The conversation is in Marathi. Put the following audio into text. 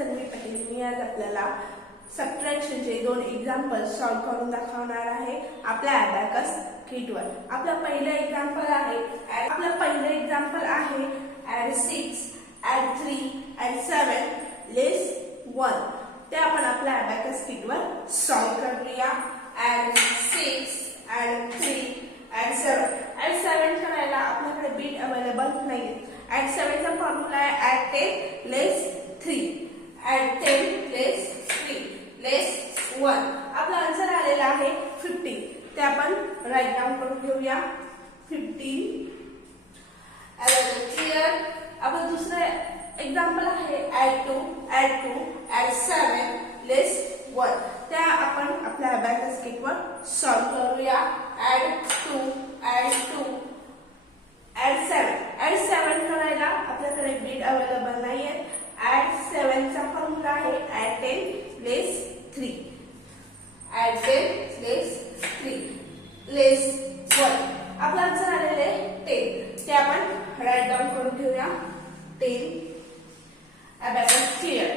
तन्वी पटेल. मी आज आपल्याला सबट्रॅक्शनचे 2 एक्झाम्पल सॉल्व्ह करून दाखवणार आहे आपल्या अबॅकस किटवर. आपलं पहिलं एक्झाम्पल आहे ॲड 6 ॲड 3 ॲड 7 लेस 1. ते आपण आपल्या अबॅकस किटवर सॉल्व्ह करूया. Add 6 add 3 add 7. ॲड 7 करायला आपल्याकडे बीट अवेलेबल नाहीये. ॲड 7 चा फॉर्म्युला आहे ॲड 10 लेस 3. ॲड 10 लेस 3 लेस 1. आपला आन्सर आलेला आहे 15. ते आपण राईट डाऊन करून घेऊया. 15 क्लिअर. आपलं दुसरं एक्झाम्पल आहे ॲड 2 ॲड 7 लेस 1. त्या आपण आपल्या अबॅकस किटवर सॉल्व्ह करूया. ॲड 2 ॲड 7 करायला आपल्याकडे बीट अवेलेबल नाहीये. ॲड 7 चा फॉर्म्युला आहे ॲड 10 लेस 3. ॲड 10 लेस 3 लेस 1. आपला आन्सर आलेले 10. ते आपण राईट डाऊन करून घेऊया. 10 अबॅकस क्लिअर.